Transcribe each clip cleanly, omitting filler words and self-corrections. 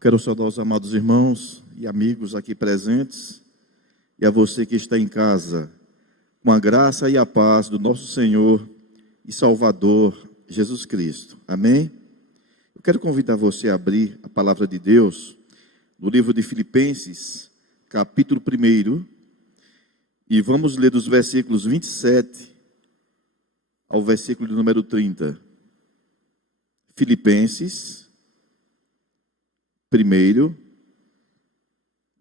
Eu quero saudar os amados irmãos e amigos aqui presentes e a você que está em casa, com a graça e a paz do nosso Senhor e Salvador Jesus Cristo. Amém? Eu quero convidar você a abrir a palavra de Deus no livro de Filipenses, capítulo 1, e vamos ler dos versículos 27 ao versículo de número 30. Filipenses 1,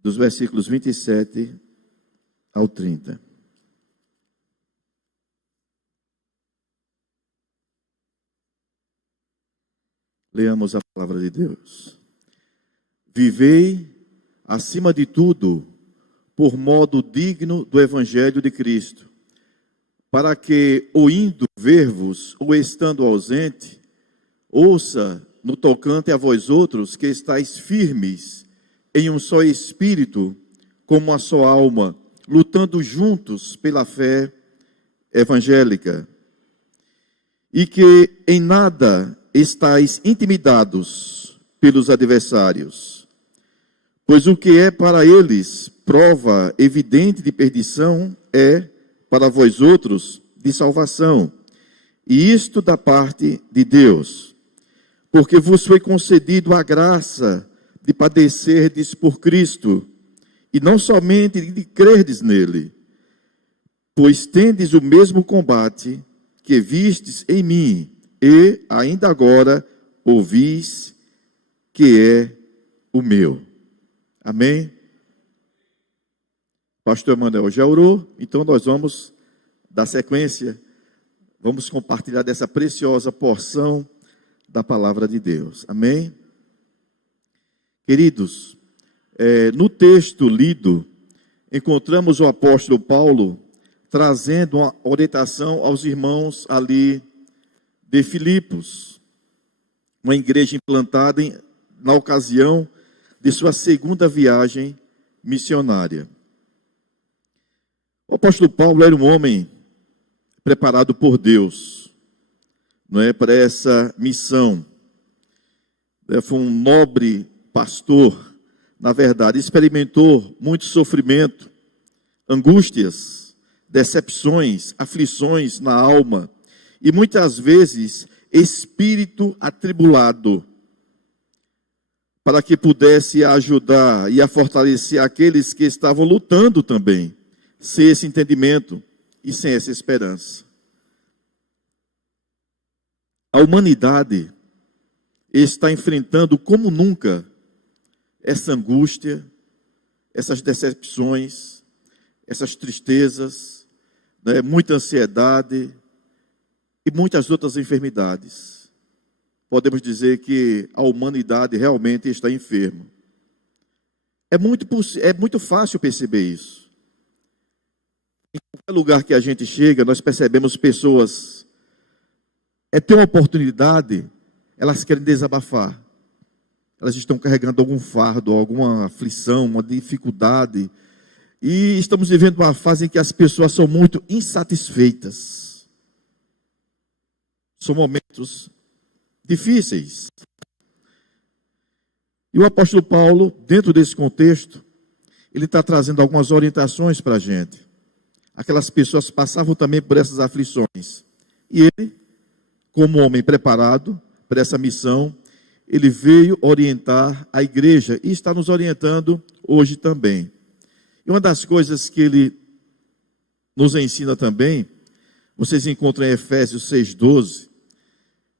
dos versículos 27 ao 30. Leamos a palavra de Deus. Vivei, acima de tudo, por modo digno do Evangelho de Cristo, para que, ou indo ver-vos, ou estando ausente, ouça no tocante a vós outros que estáis firmes em um só espírito, como uma só alma, lutando juntos pela fé evangélica, e que em nada estáis intimidados pelos adversários, pois o que é para eles prova evidente de perdição é para vós outros de salvação, e isto da parte de Deus, porque vos foi concedido a graça de padecerdes por Cristo, e não somente de crerdes nele, pois tendes o mesmo combate que vistes em mim, e ainda agora ouvis que é o meu. Amém? Pastor Emanuel já orou, então nós vamos dar sequência, vamos compartilhar dessa preciosa porção da palavra de Deus. Amém? Queridos, no texto lido, encontramos o apóstolo Paulo trazendo uma orientação aos irmãos ali de Filipos, uma igreja implantada na ocasião de sua segunda viagem missionária. O apóstolo Paulo era um homem preparado por Deus, não é, para essa missão. Foi um nobre pastor, na verdade, experimentou muito sofrimento, angústias, decepções, aflições na alma, e muitas vezes espírito atribulado, para que pudesse ajudar e a fortalecer aqueles que estavam lutando também, sem esse entendimento e sem essa esperança. A humanidade está enfrentando como nunca essa angústia, essas decepções, essas tristezas, né, muita ansiedade e muitas outras enfermidades. Podemos dizer que a humanidade realmente está enferma. É muito fácil perceber isso. Em qualquer lugar que a gente chega, nós percebemos pessoas, ter uma oportunidade, elas querem desabafar. Elas estão carregando algum fardo, alguma aflição, uma dificuldade. E estamos vivendo uma fase em que as pessoas são muito insatisfeitas. São momentos difíceis. E o apóstolo Paulo, dentro desse contexto, ele está trazendo algumas orientações para a gente. Aquelas pessoas passavam também por essas aflições. E ele, como homem preparado para essa missão, ele veio orientar a igreja e está nos orientando hoje também. E uma das coisas que ele nos ensina também, vocês encontram em Efésios 6,12,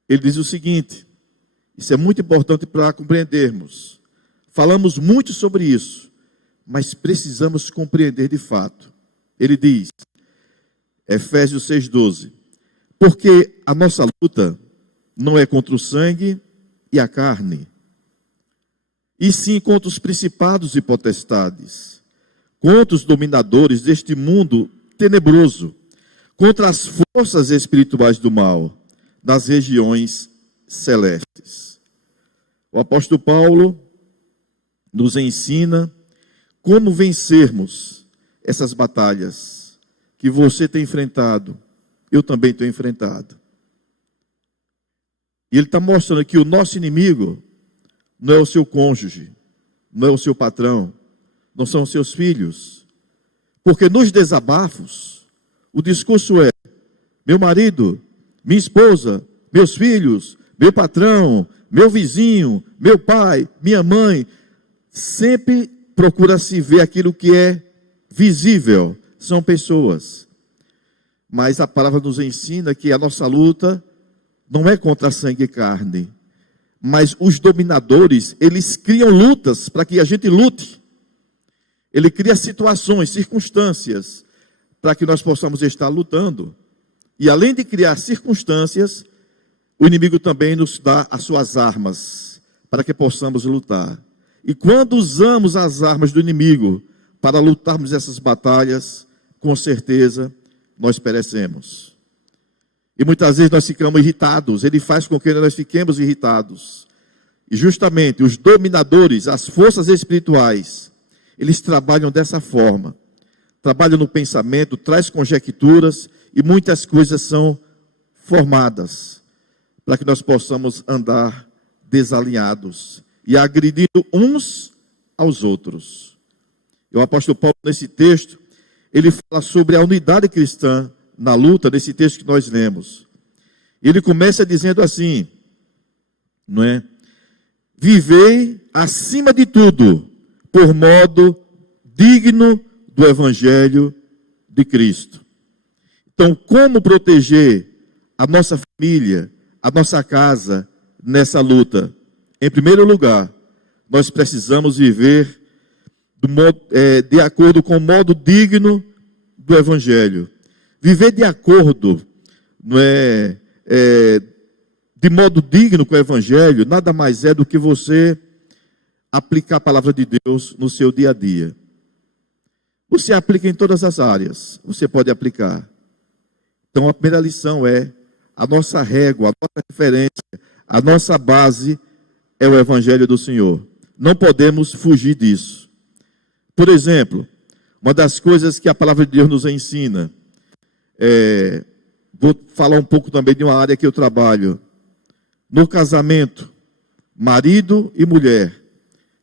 ele diz o seguinte, isso é muito importante para compreendermos. Falamos muito sobre isso, mas precisamos compreender de fato. Ele diz, Efésios 6,12, porque a nossa luta não é contra o sangue e a carne, e sim contra os principados e potestades, contra os dominadores deste mundo tenebroso, contra as forças espirituais do mal, nas regiões celestes. O apóstolo Paulo nos ensina como vencermos essas batalhas que você tem enfrentado, eu também tenho enfrentado. E ele está mostrando que o nosso inimigo não é o seu cônjuge, não é o seu patrão, não são os seus filhos. Porque nos desabafos, o discurso é: meu marido, minha esposa, meus filhos, meu patrão, meu vizinho, meu pai, minha mãe. Sempre procura-se ver aquilo que é visível, são pessoas. Mas a palavra nos ensina que a nossa luta não é contra sangue e carne, mas os dominadores, eles criam lutas para que a gente lute. Ele cria situações, circunstâncias, para que nós possamos estar lutando. E além de criar circunstâncias, o inimigo também nos dá as suas armas, para que possamos lutar. E quando usamos as armas do inimigo para lutarmos essas batalhas, com certeza nós perecemos. E muitas vezes nós ficamos irritados, ele faz com que nós fiquemos irritados. E justamente os dominadores, as forças espirituais, eles trabalham dessa forma. Trabalham no pensamento, traz conjecturas e muitas coisas são formadas para que nós possamos andar desalinhados e agredindo uns aos outros. E o apóstolo Paulo, nesse texto, ele fala sobre a unidade cristã na luta, nesse texto que nós lemos. Ele começa dizendo assim, não é? Vivei acima de tudo, por modo digno do Evangelho de Cristo. Então, como proteger a nossa família, a nossa casa nessa luta? Em primeiro lugar, nós precisamos viver de acordo com o modo digno do Evangelho. Viver de acordo, de modo digno com o Evangelho, nada mais é do que você aplicar a palavra de Deus no seu dia a dia. Você aplica em todas as áreas, você pode aplicar. Então a primeira lição é, a nossa régua, a nossa referência, a nossa base é o Evangelho do Senhor. Não podemos fugir disso. Por exemplo, uma das coisas que a palavra de Deus nos ensina, vou falar um pouco também de uma área que eu trabalho. No casamento, marido e mulher,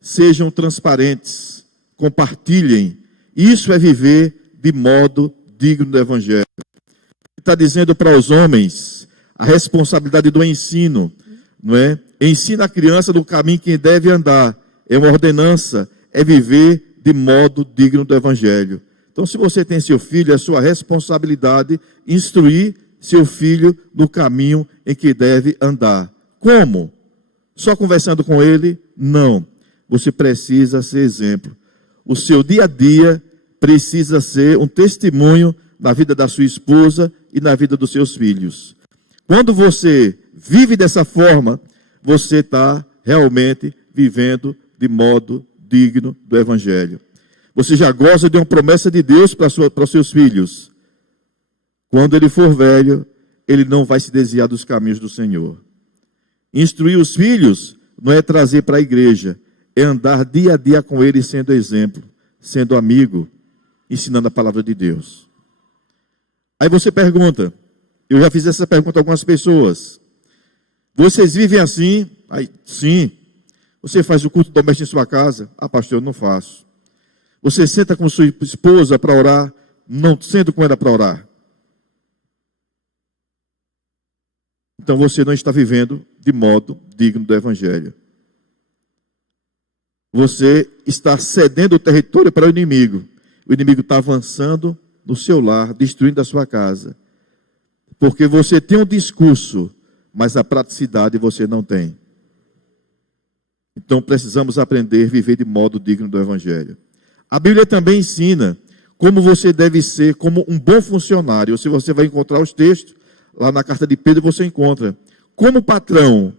sejam transparentes, compartilhem. Isso é viver de modo digno do Evangelho. Está dizendo para os homens a responsabilidade do ensino, não é? Ensina a criança no caminho que deve andar. É uma ordenança, é viver de modo digno do Evangelho. Então, se você tem seu filho, é sua responsabilidade instruir seu filho no caminho em que deve andar. Como? Só conversando com ele? Não. Você precisa ser exemplo. O seu dia a dia precisa ser um testemunho na vida da sua esposa e na vida dos seus filhos. Quando você vive dessa forma, você está realmente vivendo de modo digno do Evangelho. Você já goza de uma promessa de Deus para os seus filhos. Quando ele for velho, ele não vai se desviar dos caminhos do Senhor. Instruir os filhos não é trazer para a igreja, é andar dia a dia com eles sendo exemplo, sendo amigo, ensinando a palavra de Deus. Aí você pergunta, eu já fiz essa pergunta a algumas pessoas. Vocês vivem assim? Aí, sim. Você faz o culto doméstico em sua casa? Ah, pastor, eu não faço. Você senta com sua esposa para orar? Não sento com ela para orar. Então você não está vivendo de modo digno do Evangelho. Você está cedendo o território para o inimigo. O inimigo está avançando no seu lar, destruindo a sua casa. Porque você tem um discurso, mas a praticidade você não tem. Então precisamos aprender a viver de modo digno do Evangelho. A Bíblia também ensina como você deve ser como um bom funcionário. Se você vai encontrar os textos, lá na carta de Pedro você encontra. Como patrão,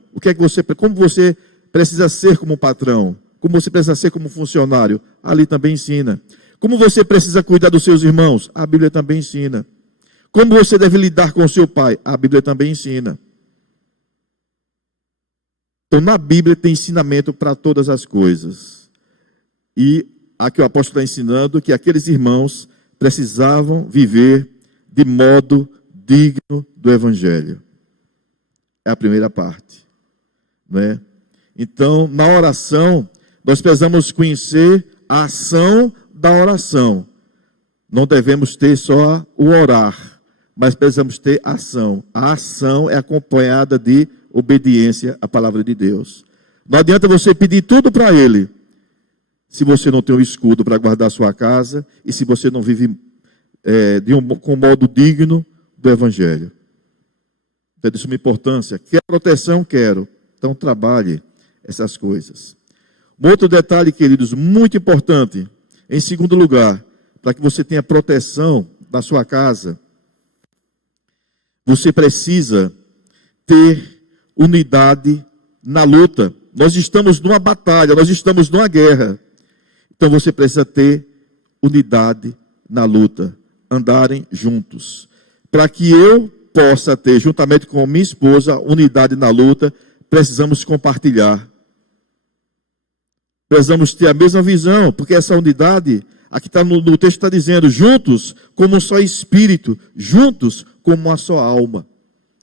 como você precisa ser como patrão, como você precisa ser como funcionário, ali também ensina. Como você precisa cuidar dos seus irmãos, a Bíblia também ensina. Como você deve lidar com o seu pai, a Bíblia também ensina. Então, na Bíblia tem ensinamento para todas as coisas. E aqui o apóstolo está ensinando que aqueles irmãos precisavam viver de modo digno do Evangelho. É a primeira parte, não é? Então, na oração, nós precisamos conhecer a ação da oração. Não devemos ter só o orar, mas precisamos ter ação. A ação é acompanhada de obediência à palavra de Deus. Não adianta você pedir tudo para Ele, se você não tem um escudo para guardar a sua casa e se você não vive com modo digno do Evangelho. Então, de suma importância. Quer proteção? Quero. Então, trabalhe essas coisas. Um outro detalhe, queridos, muito importante. Em segundo lugar, para que você tenha proteção da sua casa, você precisa ter unidade na luta. Nós estamos numa batalha, nós estamos numa guerra. Então você precisa ter unidade na luta, andarem juntos. Para que eu possa ter, juntamente com minha esposa, unidade na luta, precisamos compartilhar. Precisamos ter a mesma visão, porque essa unidade, aqui está no texto está dizendo, juntos como um só espírito, juntos como uma só alma.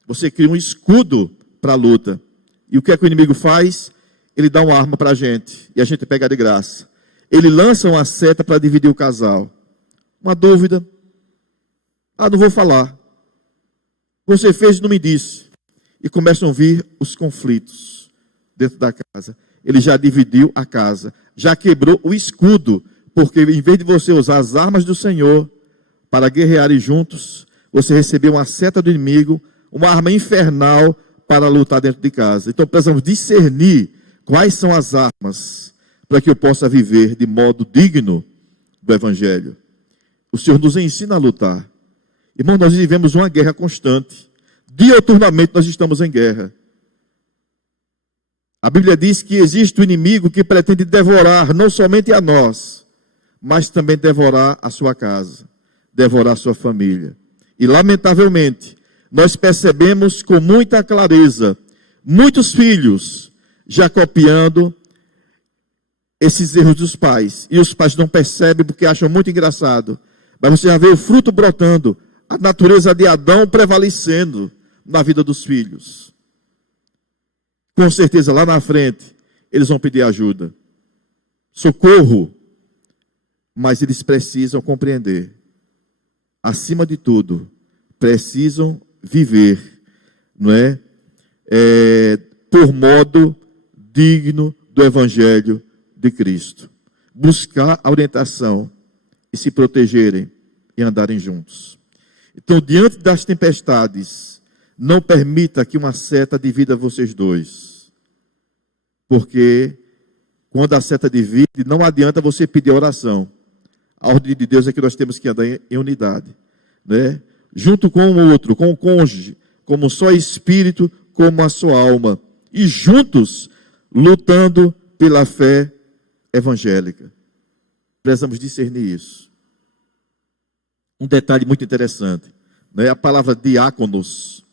Você cria um escudo para a luta. E o que é que o inimigo faz? Ele dá uma arma para a gente, e a gente pega de graça. Ele lança uma seta para dividir o casal. Uma dúvida. Não vou falar. Você fez e não me disse. E começam a vir os conflitos dentro da casa. Ele já dividiu a casa, já quebrou o escudo, porque em vez de você usar as armas do Senhor para guerrearem juntos, você recebeu uma seta do inimigo, uma arma infernal para lutar dentro de casa. Então precisamos discernir quais são as armas para que eu possa viver de modo digno do Evangelho. O Senhor nos ensina a lutar. Irmão, nós vivemos uma guerra constante. Diuturnamente nós estamos em guerra. A Bíblia diz que existe um inimigo que pretende devorar não somente a nós, mas também devorar a sua casa, devorar a sua família. E lamentavelmente, nós percebemos com muita clareza, muitos filhos já copiando esses erros dos pais. E os pais não percebem porque acham muito engraçado. Mas você já vê o fruto brotando, a natureza de Adão prevalecendo na vida dos filhos. Com certeza, lá na frente, eles vão pedir ajuda, socorro, mas eles precisam compreender. Acima de tudo, precisam viver, não é? Por modo digno do Evangelho de Cristo. Buscar a orientação e se protegerem e andarem juntos. Então, diante das tempestades, não permita que uma seta divida vocês dois. Porque quando a seta divide, não adianta você pedir oração. A ordem de Deus é que nós temos que andar em unidade, né? Junto com o outro, com o cônjuge, como só espírito, como a sua alma. E juntos, lutando pela fé evangélica. Precisamos discernir isso. Um detalhe muito interessante, né? A palavra diáconos,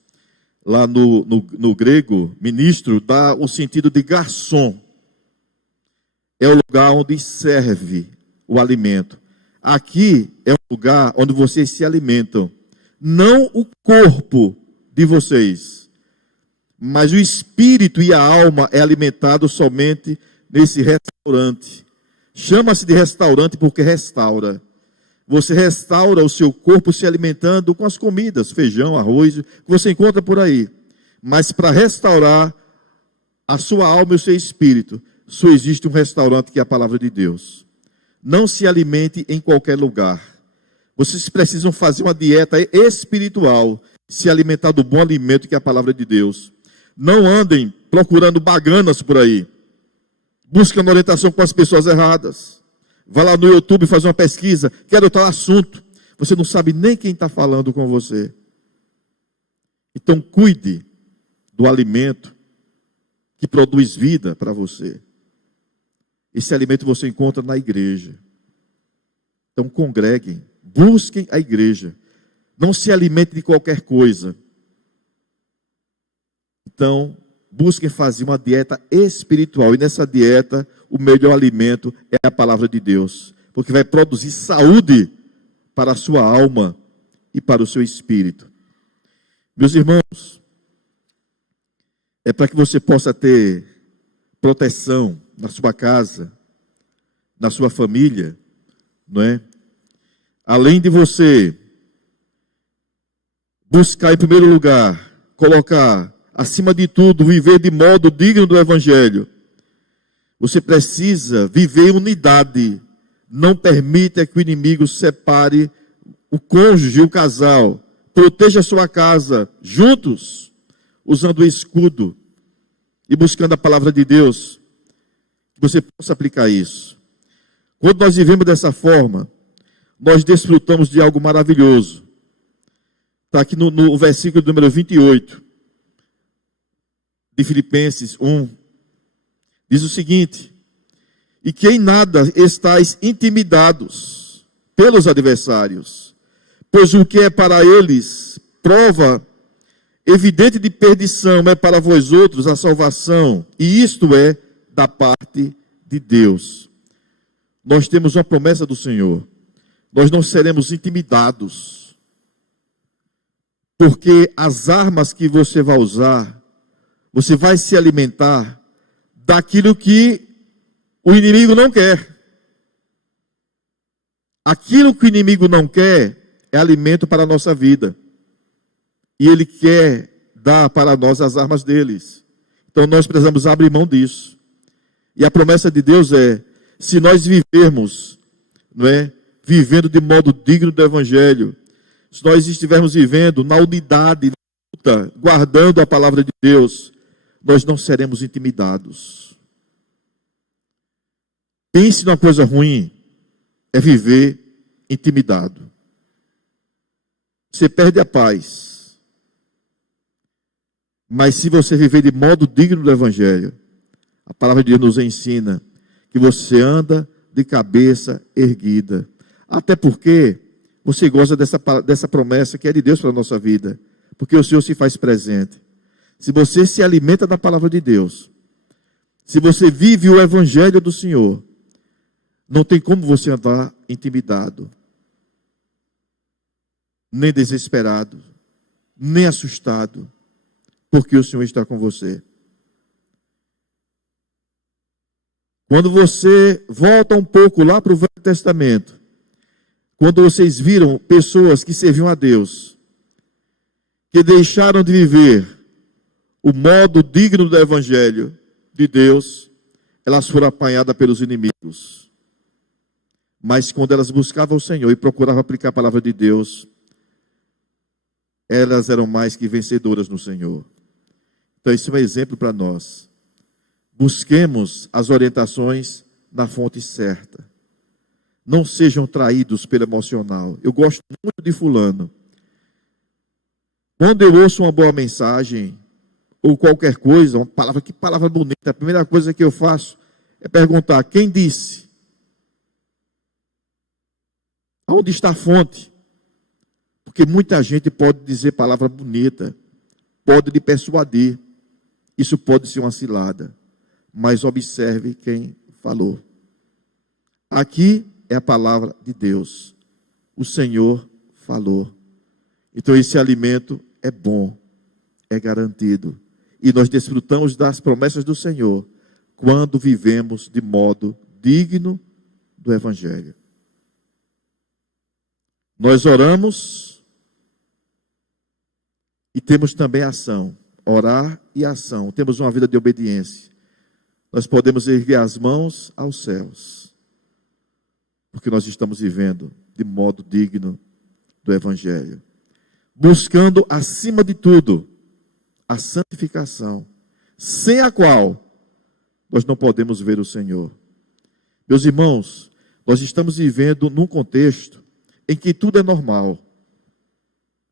lá no grego, ministro, dá o sentido de garçom. É o lugar onde serve o alimento. Aqui é um lugar onde vocês se alimentam. Não o corpo de vocês, mas o espírito e a alma é alimentado somente nesse restaurante. Chama-se de restaurante porque restaura. Você restaura o seu corpo se alimentando com as comidas, feijão, arroz, que você encontra por aí. Mas para restaurar a sua alma e o seu espírito, só existe um restaurante que é a palavra de Deus. Não se alimente em qualquer lugar. Vocês precisam fazer uma dieta espiritual, se alimentar do bom alimento que é a palavra de Deus. Não andem procurando baganas por aí. Buscando orientação com as pessoas erradas. Vai lá no YouTube fazer uma pesquisa, quero tal assunto. Você não sabe nem quem está falando com você. Então cuide do alimento que produz vida para você. Esse alimento você encontra na igreja. Então congreguem, busquem a igreja. Não se alimente de qualquer coisa. Então, busquem fazer uma dieta espiritual. E nessa dieta, o melhor alimento é a palavra de Deus. Porque vai produzir saúde para a sua alma e para o seu espírito. Meus irmãos, é para que você possa ter proteção na sua casa, na sua família, não é? Além de você buscar em primeiro lugar, colocar acima de tudo, viver de modo digno do Evangelho, você precisa viver em unidade. Não permita que o inimigo separe o cônjuge e o casal. Proteja a sua casa juntos, usando o escudo e buscando a palavra de Deus, que você possa aplicar isso. Quando nós vivemos dessa forma, nós desfrutamos de algo maravilhoso. Está aqui no versículo número 28 de Filipenses 1. Diz o seguinte: e que em nada estáis intimidados pelos adversários, pois o que é para eles prova evidente de perdição é para vós outros a salvação, e isto é da parte de Deus. Nós temos uma promessa do Senhor. Nós não seremos intimidados, porque as armas que você vai usar, você vai se alimentar daquilo que o inimigo não quer. Aquilo que o inimigo não quer é alimento para a nossa vida. E ele quer dar para nós as armas deles. Então nós precisamos abrir mão disso. E a promessa de Deus é, se nós vivermos, não é, vivendo de modo digno do Evangelho, se nós estivermos vivendo na unidade, na luta, guardando a palavra de Deus, nós não seremos intimidados. Pense numa coisa ruim, é viver intimidado. Você perde a paz. Mas se você viver de modo digno do Evangelho, a palavra de Deus nos ensina que você anda de cabeça erguida. Até porque você gosta dessa promessa que é de Deus para a nossa vida. Porque o Senhor se faz presente. Se você se alimenta da palavra de Deus, se você vive o Evangelho do Senhor, não tem como você andar intimidado, nem desesperado, nem assustado, porque o Senhor está com você. Quando você volta um pouco lá para o Velho Testamento, quando vocês viram pessoas que serviam a Deus, que deixaram de viver o modo digno do Evangelho de Deus, elas foram apanhadas pelos inimigos. Mas quando elas buscavam o Senhor e procuravam aplicar a palavra de Deus, elas eram mais que vencedoras no Senhor. Então isso é um exemplo para nós. Busquemos as orientações na fonte certa. Não sejam traídos pelo emocional. Eu gosto muito de fulano. Quando eu ouço uma boa mensagem, ou qualquer coisa, uma palavra, que palavra bonita, a primeira coisa que eu faço é perguntar, quem disse? Onde está a fonte? Porque muita gente pode dizer palavra bonita, pode lhe persuadir. Isso pode ser uma cilada. Mas observe quem falou. Aqui é a palavra de Deus. O Senhor falou. Então esse alimento é bom, é garantido. E nós desfrutamos das promessas do Senhor quando vivemos de modo digno do Evangelho. Nós oramos e temos também ação. Orar e ação. Temos uma vida de obediência. Nós podemos erguer as mãos aos céus, porque nós estamos vivendo de modo digno do Evangelho. Buscando, acima de tudo, a santificação, sem a qual nós não podemos ver o Senhor. Meus irmãos, nós estamos vivendo num contexto em que tudo é normal.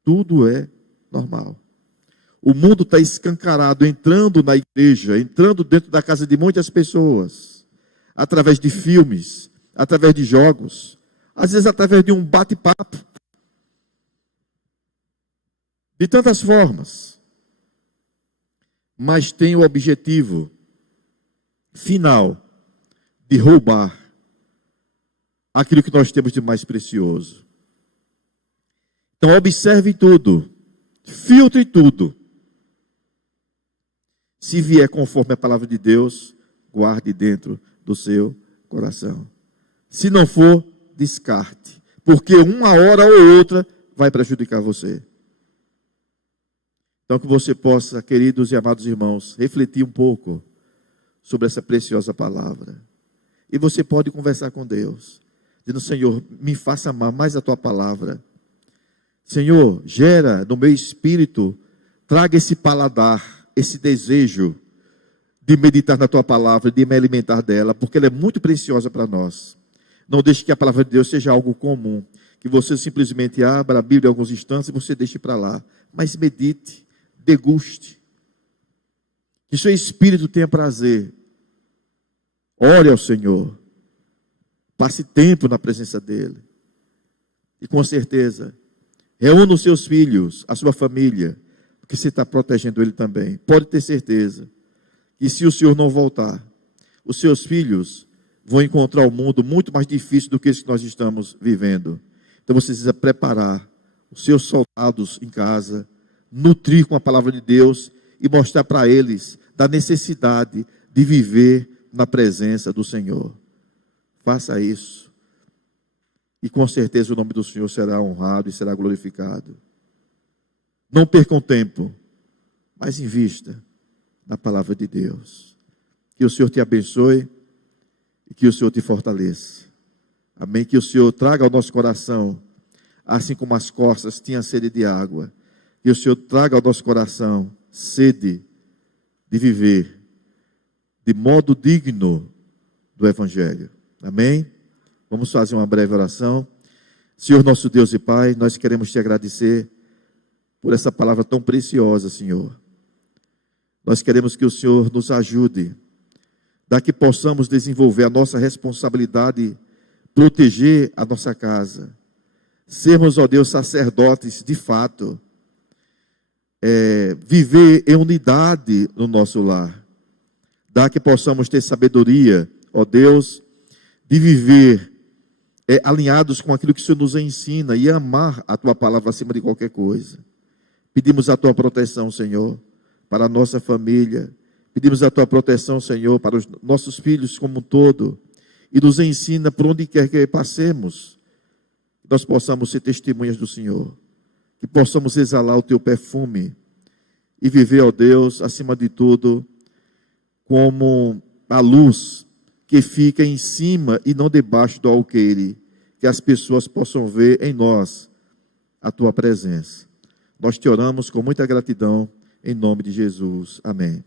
Tudo é normal. O mundo está escancarado, entrando na igreja, entrando dentro da casa de muitas pessoas, através de filmes, através de jogos, às vezes através de um bate-papo, de tantas formas. Mas tem o objetivo final de roubar aquilo que nós temos de mais precioso. Então observe tudo, filtre tudo. Se vier conforme a palavra de Deus, guarde dentro do seu coração. Se não for, descarte, porque uma hora ou outra vai prejudicar você. Então que você possa, queridos e amados irmãos, refletir um pouco sobre essa preciosa palavra. E você pode conversar com Deus, dizendo: Senhor, me faça amar mais a tua palavra. Senhor, gera no meu espírito, traga esse paladar, esse desejo de meditar na tua palavra, de me alimentar dela, porque ela é muito preciosa para nós. Não deixe que a palavra de Deus seja algo comum, que você simplesmente abra a Bíblia em alguns instantes e você deixe para lá. Mas medite, deguste, que seu espírito tenha prazer. Ore ao Senhor, passe tempo na presença dEle, e com certeza, reúna os seus filhos, a sua família, porque você está protegendo ele também. Pode ter certeza que se o Senhor não voltar, os seus filhos vão encontrar o mundo muito mais difícil do que esse que nós estamos vivendo. Então você precisa preparar os seus soldados em casa, nutrir com a palavra de Deus e mostrar para eles da necessidade de viver na presença do Senhor. Faça isso. E com certeza o nome do Senhor será honrado e será glorificado. Não percam tempo, mas invista na palavra de Deus. Que o Senhor te abençoe e que o Senhor te fortaleça. Amém? Que o Senhor traga ao nosso coração, assim como as corças tinham sede de água, que o Senhor traga ao nosso coração sede de viver de modo digno do Evangelho. Amém? Vamos fazer uma breve oração. Senhor nosso Deus e Pai, nós queremos te agradecer por essa palavra tão preciosa, Senhor. Nós queremos que o Senhor nos ajude, para que possamos desenvolver a nossa responsabilidade, proteger a nossa casa, sermos, ó Deus, sacerdotes de fato, viver em unidade no nosso lar, dá que possamos ter sabedoria, ó Deus, de viver alinhados com aquilo que o Senhor nos ensina e amar a tua palavra acima de qualquer coisa. Pedimos a tua proteção, Senhor, para a nossa família. Pedimos a tua proteção, Senhor, para os nossos filhos como um todo. E nos ensina por onde quer que passemos, que nós possamos ser testemunhas do Senhor. Que possamos exalar o teu perfume e viver, ó Deus, acima de tudo, como a luz que fica em cima e não debaixo do alqueire. Que as pessoas possam ver em nós a tua presença. Nós te oramos com muita gratidão, em nome de Jesus. Amém.